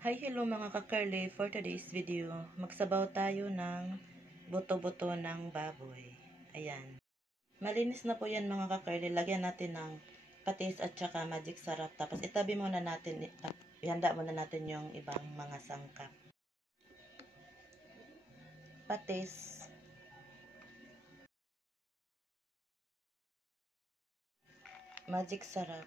Hi, hello mga ka-curly. For today's video, magsabaw tayo ng buto-buto ng baboy. Ayan. Malinis na po yan mga ka-curly. Lagyan natin ng patis at saka magic sarap. Tapos itabi muna natin, ihanda muna natin yung ibang mga sangkap. Patis. Magic sarap.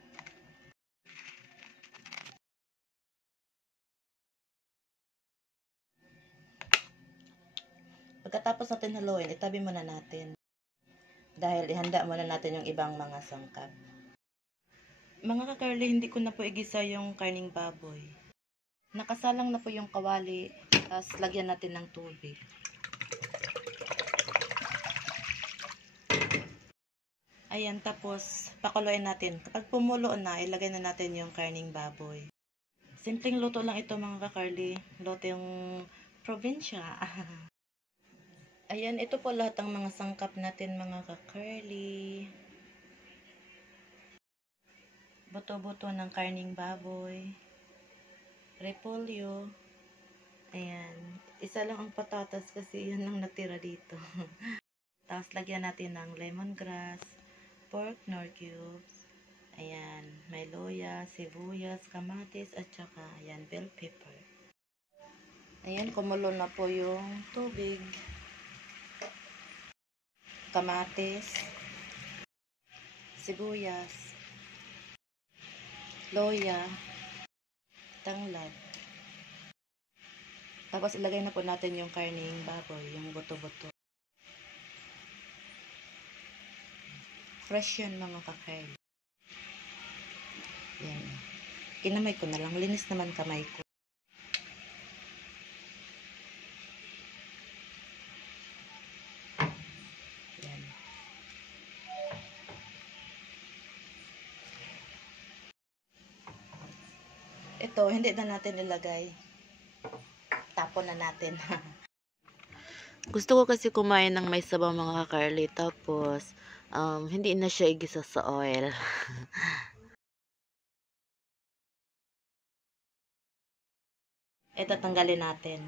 Pagkatapos natin haluin, itabi muna natin. Dahil ihanda muna natin yung ibang mga sangkap. Mga ka-curly, hindi ko na po igisa yung karning baboy. Nakasalang na po yung kawali. Tapos lagyan natin ng tubig. Ayan, tapos pakuluin natin. Kapag pumulo na, ilagay na natin yung karning baboy. Simpleng luto lang ito mga ka-curly. Luto yung probinsya. Ayan, ito po lahat ng mga sangkap natin mga ka-curly. Buto-buto ng karning baboy. Repolyo. Ayan. Isa lang ang patatas kasi yun lang natira dito. Tapos lagyan natin ng lemongrass, pork nor cubes. Ayan. May luya, sibuyas, kamatis, at saka ayan, bell pepper. Ayan, kumulo na po yung tubig. Kamatis, sibuyas, luya, tanglad. Tapos ilagay na po natin yung karning baboy, yung buto-buto. Fresh yan mga ka-curly. Yan. Kinamay ko na lang. Linis naman kamay ko. Yan. Ito, hindi na natin ilagay. Tapon na natin. Gusto ko kasi kumain ng may sabaw mga ka-curly. Tapos, hindi na siya igisa sa oil. Ito, tanggalin natin.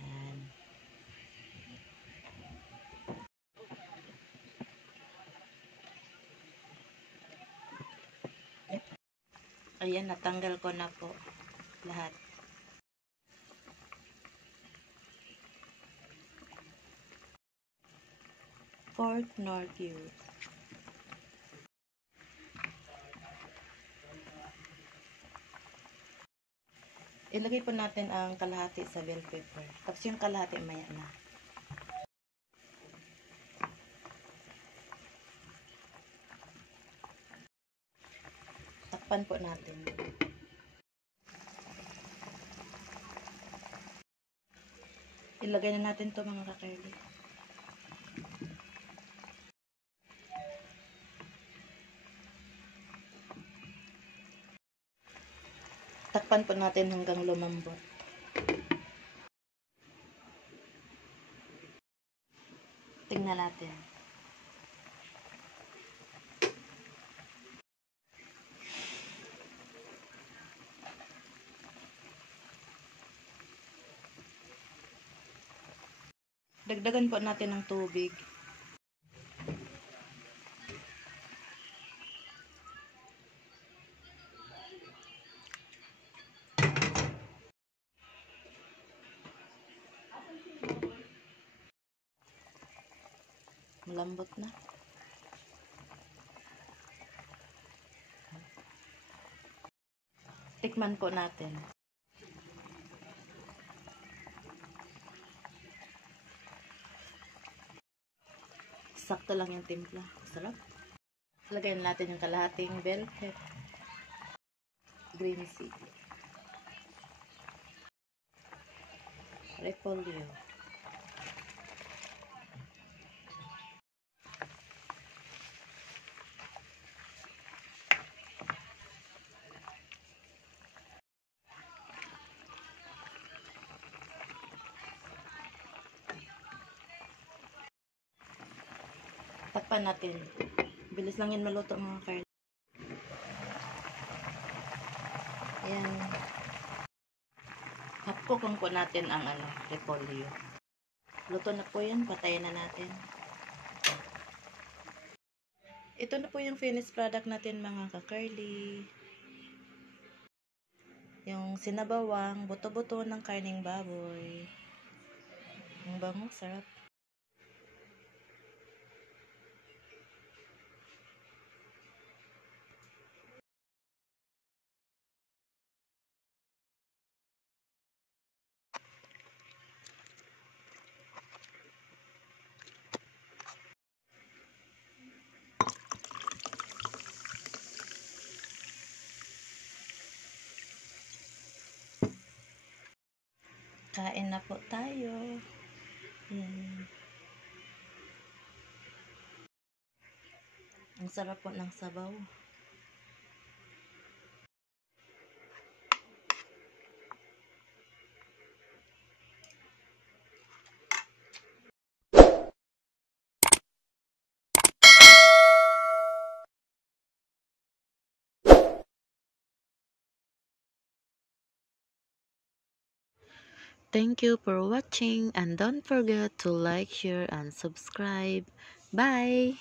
Ayan. Ayan, natanggal ko na po lahat. Pork nor cubes. Ilagay po natin ang kalahati sa bell pepper. Tapos yung kalahati maya na. Takpan po natin. Ilagay na natin to mga ka-curly. Takpan po natin hanggang lumambot. Tingnan natin. Dagdagan po natin ng tubig. Malambot na. Tikman po natin. Sakto lang yung timpla. Sarap. Lagyan natin yung kalahating bell pepper. Green seed. Repolyo. Takpan natin. Bilis lang yan maluto mga ka-curly. Ayan. kukong po natin ang repolyo. Luto na po yun, patayin na natin. Ito na po yung finished product natin mga ka-curly. Yung sinabawang buto-buto ng karning baboy. Ang bango, sarap. Kain na po tayo. Ang sarap po ng sabaw. Thank you for watching and don't forget to like, share, and subscribe. Bye!